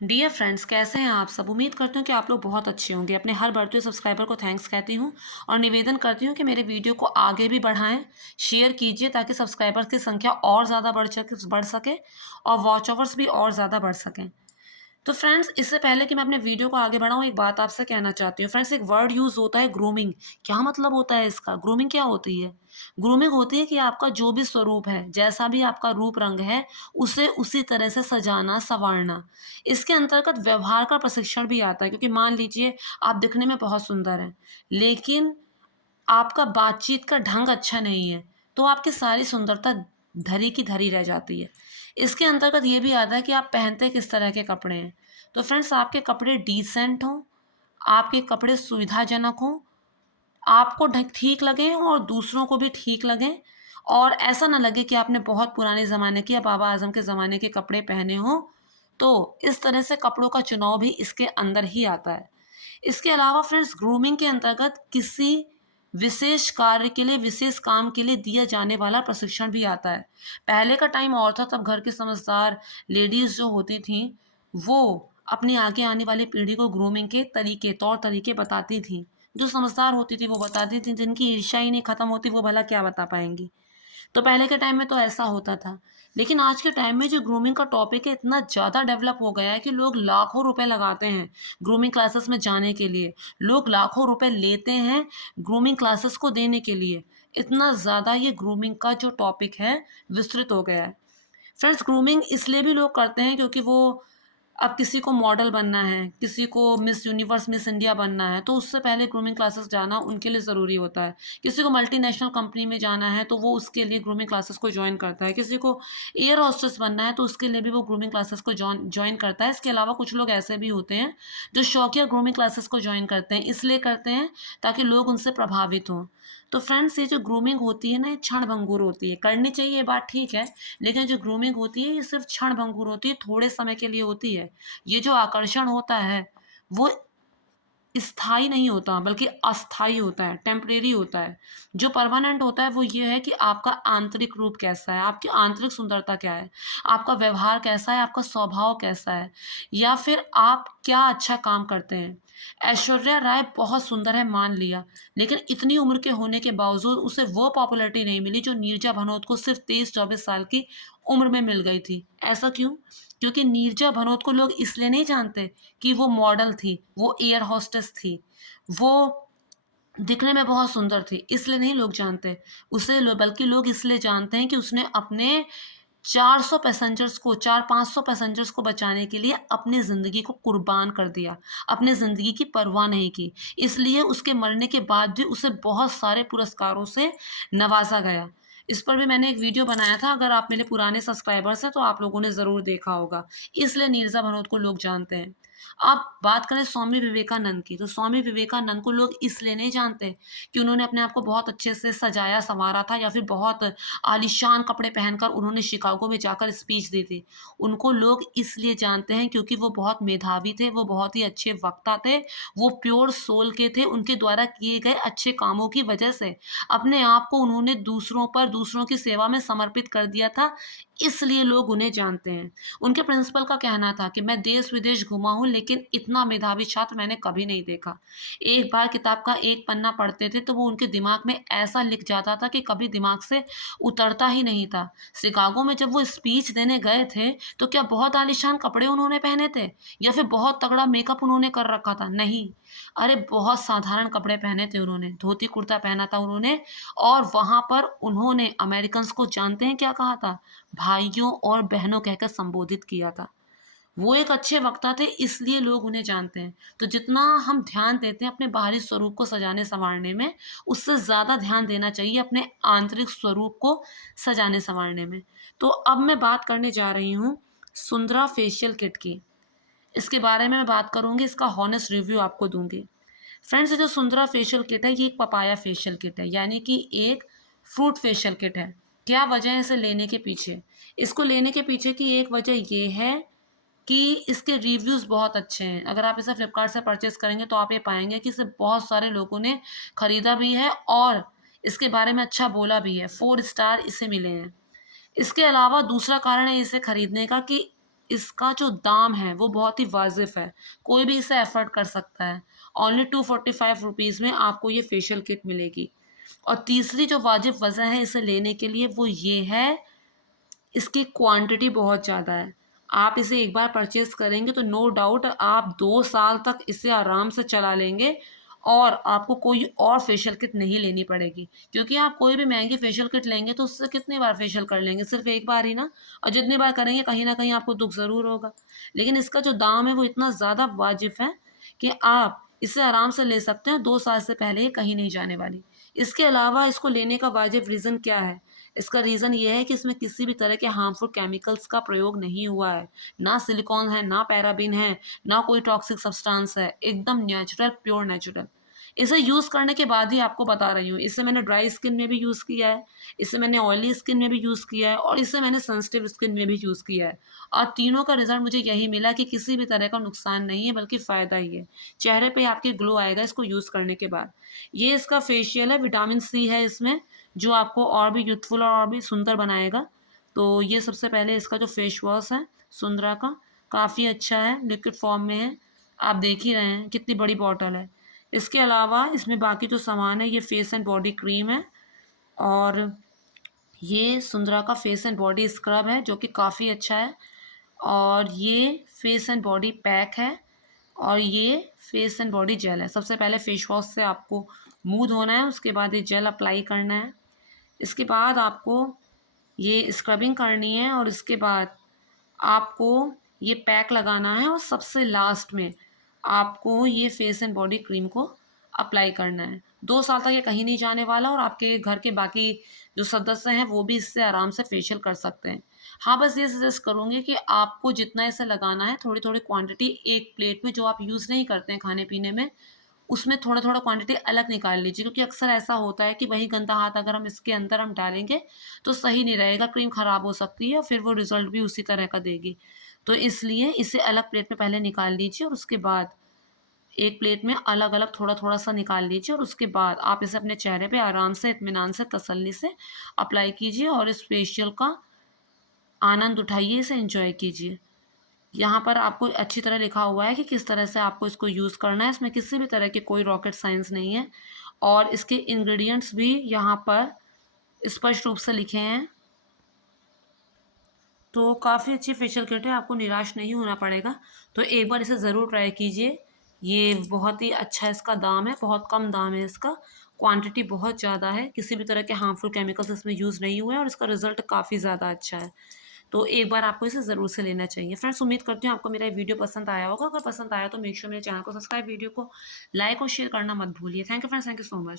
Dear friends, कैसे हैं आप सब। उम्मीद करती हूँ कि आप लोग बहुत अच्छे होंगे। अपने हर बढ़ते सब्सक्राइबर को थैंक्स कहती हूँ और निवेदन करती हूँ कि मेरे वीडियो को आगे भी बढ़ाएं, शेयर कीजिए ताकि सब्सक्राइबर्स की संख्या और ज़्यादा बढ़ सके और वॉच ओवर्स भी और ज़्यादा बढ़ सकें। तो फ्रेंड्स, इससे पहले कि मैं अपने वीडियो को आगे बढ़ाऊँ, एक बात आपसे कहना चाहती हूँ। फ्रेंड्स, एक वर्ड यूज़ होता है ग्रूमिंग। क्या मतलब होता है इसका? ग्रूमिंग क्या होती है? ग्रूमिंग होती है कि आपका जो भी स्वरूप है, जैसा भी आपका रूप रंग है, उसे उसी तरह से सजाना, सँवारना। इसके अंतर्गत व्यवहार का प्रशिक्षण भी आता है, क्योंकि मान लीजिए आप दिखने में बहुत सुंदर हैं, लेकिन आपका बातचीत का ढंग अच्छा नहीं है, तो आपकी सारी सुंदरता धरी की धरी रह जाती है। इसके अंतर्गत ये भी आता है कि आप पहनते किस तरह के कपड़े हैं। तो फ्रेंड्स, आपके कपड़े डिसेंट हों, आपके कपड़े सुविधाजनक हों, आपको ढक ठीक लगें और दूसरों को भी ठीक लगें, और ऐसा ना लगे कि आपने बहुत पुराने ज़माने के या बाबा आज़म के ज़माने के कपड़े पहने हों। तो इस तरह से कपड़ों का चुनाव भी इसके अंदर ही आता है। इसके अलावा फ्रेंड्स, ग्रूमिंग के अंतर्गत किसी विशेष कार्य के लिए, विशेष काम के लिए दिया जाने वाला प्रशिक्षण भी आता है। पहले का टाइम और था, तब घर की समझदार लेडीज़ जो होती थीं, वो अपनी आगे आने वाली पीढ़ी को ग्रूमिंग के तरीके, तौर तरीके बताती थीं। जो समझदार होती थी वो बताती थी, जिनकी ईर्ष्या ही नहीं खत्म होती वो भला क्या बता पाएँगी। तो पहले के टाइम में तो ऐसा होता था। लेकिन आज के टाइम में जो ग्रूमिंग का टॉपिक है, इतना ज़्यादा डेवलप हो गया है कि लोग लाखों रुपए लगाते हैं ग्रूमिंग क्लासेस में जाने के लिए। लोग लाखों रुपए लेते हैं ग्रूमिंग क्लासेस को देने के लिए। इतना ज़्यादा ये ग्रूमिंग का जो टॉपिक है विस्तृत हो गया है। फ्रेंड्स, ग्रूमिंग इसलिए भी लोग करते हैं क्योंकि वो, अब किसी को मॉडल बनना है, किसी को मिस यूनिवर्स, मिस इंडिया बनना है, तो उससे पहले ग्रूमिंग क्लासेस जाना उनके लिए ज़रूरी होता है। किसी को मल्टीनेशनल कंपनी में जाना है, तो वो उसके लिए ग्रूमिंग क्लासेस को जॉइन करता है। किसी को एयर होस्टेस बनना है, तो उसके लिए भी वो ग्रूमिंग क्लासेस को जॉइन करता है। इसके अलावा कुछ लोग ऐसे भी होते हैं जो शौकिया ग्रूमिंग क्लासेस को जॉइन करते हैं। इसलिए करते हैं ताकि लोग उनसे प्रभावित हों। तो फ्रेंड्स, ये जो ग्रूमिंग होती है ना, ये क्षणभंगुर होती है। करनी चाहिए, ये बात ठीक है, लेकिन जो ग्रूमिंग होती है ये सिर्फ क्षणभंगुर होती है, थोड़े समय के लिए होती है। ये जो आकर्षण होता है, वो स्थायी नहीं होता, बल्कि अस्थायी होता है, टेम्परेरी होता है। जो परमानेंट होता है वो ये है कि आपका आंतरिक रूप कैसा है, आपकी आंतरिक सुंदरता क्या है, आपका व्यवहार कैसा है, आपका स्वभाव कैसा है, या फिर आप क्या अच्छा काम करते हैं। ऐश्वर्या राय बहुत सुंदर है, मान लिया, लेकिन इतनी उम्र के होने के बावजूद उसे वो पॉपुलैरिटी नहीं मिली जो नीरजा भनोत को सिर्फ 23-24 साल की उम्र में मिल गई थी। ऐसा क्यों? क्योंकि नीरजा भनोत को लोग इसलिए नहीं जानते कि वो मॉडल थी, वो एयर होस्टेस थी, वो दिखने में बहुत सुंदर थी, इसलिए नहीं लोग जानते। बल्कि लोग इसलिए जानते हैं कि उसने अपने 400 पैसेंजर्स को, 400-500 पैसेंजर्स को बचाने के लिए अपनी ज़िंदगी को कुर्बान कर दिया, अपनी ज़िंदगी की परवाह नहीं की। इसलिए उसके मरने के बाद भी उसे बहुत सारे पुरस्कारों से नवाज़ा गया। इस पर भी मैंने एक वीडियो बनाया था, अगर आप मेरे पुराने सब्सक्राइबर्स हैं तो आप लोगों ने ज़रूर देखा होगा। इसलिए नीरजा भनोत को लोग जानते हैं। अब बात करें स्वामी विवेकानंद की, तो स्वामी विवेकानंद को लोग इसलिए नहीं जानते कि उन्होंने अपने आप को बहुत अच्छे से सजाया-सँवारा था, या फिर बहुत आलीशान कपड़े पहनकर उन्होंने शिकागो में जाकर स्पीच दी थी। उनको लोग इसलिए जानते हैं क्योंकि वो बहुत मेधावी थे, वो बहुत ही अच्छे वक्ता थे, वो प्योर सोल के थे। उनके द्वारा किए गए अच्छे कामों की वजह से अपने आप को उन्होंने दूसरों पर, दूसरों की सेवा में समर्पित कर दिया था, इसलिए लोग उन्हें जानते हैं। उनके प्रिंसिपल का कहना था कि मैं देश-विदेश घूमा हूँ, लेकिन इतना मेधावी छात्र मैंने कभी नहीं देखा। एक बार किताब का एक पन्ना पढ़ते थे तो वो उनके दिमाग में ऐसा लिख जाता था कि कभी दिमाग से उतरता ही नहीं था। शिकागो में जब वो स्पीच देने गए थे, तो क्या बहुत आलीशान कपड़े उन्होंने पहने थे या फिर बहुत तगड़ा मेकअप उन्होंने कर रखा था? नहीं। अरे बहुत साधारण कपड़े पहने थे उन्होंने, धोती-कुर्ता पहना था उन्होंने, और वहाँ पर उन्होंने अमेरिकन्स को जानते हैं क्या कहा था? भाइयों और बहनों कहकर संबोधित किया था। वो एक अच्छे वक्ता थे, इसलिए लोग उन्हें जानते हैं। तो जितना हम ध्यान देते हैं अपने बाहरी स्वरूप को सजाने-सँवारने में, उससे ज़्यादा ध्यान देना चाहिए अपने आंतरिक स्वरूप को सजाने-सँवारने में। तो अब मैं बात करने जा रही हूँ सुंदरा फेशियल किट की। इसके बारे में मैं बात करूँगी, इसका हॉनेस्ट रिव्यू आपको दूँगी। फ्रेंड्स, ये जो सुंदरा फेशियल किट है, ये एक पपाया फेशियल किट है, यानी कि एक फ्रूट फेशियल किट है। क्या वजह है इसे लेने के पीछे? इसको लेने के पीछे की एक वजह ये है कि इसके रिव्यूज़ बहुत अच्छे हैं। अगर आप इसे फ्लिपकार्ट से परचेज़ करेंगे तो आप ये पाएँगे कि इसे बहुत सारे लोगों ने खरीदा भी है और इसके बारे में अच्छा बोला भी है। 4 स्टार इसे मिले हैं। इसके अलावा दूसरा कारण है इसे खरीदने का कि इसका जो दाम है वो बहुत ही वाजिब है, कोई भी इसे अफोर्ड कर सकता है। ओनली 245 रुपीज़ में आपको ये फेशियल किट मिलेगी। और तीसरी जो वाजिब वजह है इसे लेने के लिए वो ये है, इसकी क्वांटिटी बहुत ज़्यादा है। आप इसे एक बार परचेज़ करेंगे तो नो डाउट आप 2 साल तक इसे आराम से चला लेंगे और आपको कोई और फेशियल किट नहीं लेनी पड़ेगी। क्योंकि आप कोई भी महँगी फेशियल किट लेंगे तो उससे कितनी बार फेशियल कर लेंगे? सिर्फ़ एक बार ही ना, और जितनी बार करेंगे कहीं न कहीं आपको दुःख ज़रूर होगा। लेकिन इसका जो दाम है वो इतना ज़्यादा वाजिब है कि आप इसे आराम से ले सकते हैं, 2 साल से पहले ये कहीं नहीं जाने वाली। इसके अलावा इसको लेने का वाजिब रीज़न क्या है? इसका रीज़न ये है कि इसमें किसी भी तरह के हार्मफुल केमिकल्स का प्रयोग नहीं हुआ है। ना सिलिकॉन है, ना पैराबीन है, ना कोई टॉक्सिक सब्सटेंस है। एकदम नेचुरल, प्योर नेचुरल। इसे यूज़ करने के बाद ही आपको बता रही हूँ, इसे मैंने ड्राई स्किन में भी यूज़ किया है, इसे मैंने ऑयली स्किन में भी यूज़ किया है और इसे मैंने सेंसिटिव स्किन में भी यूज़ किया है। और तीनों का रिज़ल्ट मुझे यही मिला कि किसी भी तरह का नुकसान नहीं है बल्कि फ़ायदा ही है। चेहरे पे आपके ग्लो आएगा इसको यूज़ करने के बाद। ये इसका फेशियल है, विटामिन सी है इसमें, जो आपको और भी यूथफुल और भी सुंदर बनाएगा। तो ये सबसे पहले इसका जो फेस वॉश है सुंदरा का, काफ़ी अच्छा है, लिक्विड फॉर्म में है। आप देख ही रहे हैं कितनी बड़ी बॉटल है। इसके अलावा इसमें बाकी जो सामान है ये फेस एंड बॉडी क्रीम है और ये सुंदरा का फेस एंड बॉडी स्क्रब है जो कि काफ़ी अच्छा है और ये फेस एंड बॉडी पैक है और ये फेस एंड बॉडी जेल है। सबसे पहले फेस वॉश से आपको मुँह धोना है, उसके बाद ये जेल अप्लाई करना है। इसके बाद आपको ये स्क्रबिंग करनी है और इसके बाद आपको ये पैक लगाना है और सबसे लास्ट में आपको ये फेस एंड बॉडी क्रीम को अप्लाई करना है। 2 साल तक ये कहीं नहीं जाने वाला और आपके घर के बाकी जो सदस्य हैं वो भी इससे आराम से फेशियल कर सकते हैं। हाँ, बस ये सजेस्ट करूँगी कि आपको जितना इसे लगाना है थोड़ी-थोड़ी क्वांटिटी एक प्लेट में जो आप यूज़ नहीं करते हैं खाने-पीने में, उसमें थोड़ा-थोड़ा क्वांटिटी अलग निकाल लीजिए क्योंकि अक्सर ऐसा होता है कि वही गंदा हाथ अगर हम इसके अंदर हम डालेंगे तो सही नहीं रहेगा, क्रीम ख़राब हो सकती है और फिर वो रिज़ल्ट भी उसी तरह का देगी। तो इसलिए इसे अलग प्लेट में पहले निकाल लीजिए और उसके बाद एक प्लेट में अलग-अलग थोड़ा-थोड़ा सा निकाल लीजिए और उसके बाद आप इसे अपने चेहरे पे आराम से, इत्मीनान से, तसल्ली से अप्लाई कीजिए और इस फेशियल का आनंद उठाइए, इसे एन्जॉय कीजिए। यहाँ पर आपको अच्छी तरह लिखा हुआ है कि किस तरह से आपको इसको यूज़ करना है, इसमें किसी भी तरह की कोई रॉकेट साइंस नहीं है और इसके इंग्रीडिएंट्स भी यहाँ पर स्पष्ट रूप से लिखे हैं। तो काफ़ी अच्छी फेशियल किट है, आपको निराश नहीं होना पड़ेगा। तो एक बार इसे ज़रूर ट्राई कीजिए। ये बहुत ही अच्छा इसका दाम है, बहुत कम दाम है इसका, क्वांटिटी बहुत ज़्यादा है, किसी भी तरह के हार्मफुल केमिकल्स इसमें यूज़ नहीं हुए हैं और इसका रिज़ल्ट काफ़ी ज़्यादा अच्छा है। तो एक बार आपको इसे ज़रूर से लेना चाहिए। फ्रेंड्स, उम्मीद करती हूँ आपको मेरा ये वीडियो पसंद आया होगा। अगर पसंद आया तो मेक श्योर मेरे चैनल को सब्सक्राइब, वीडियो को लाइक और शेयर करना मत भूलिए। Thank you friends, thank you so much.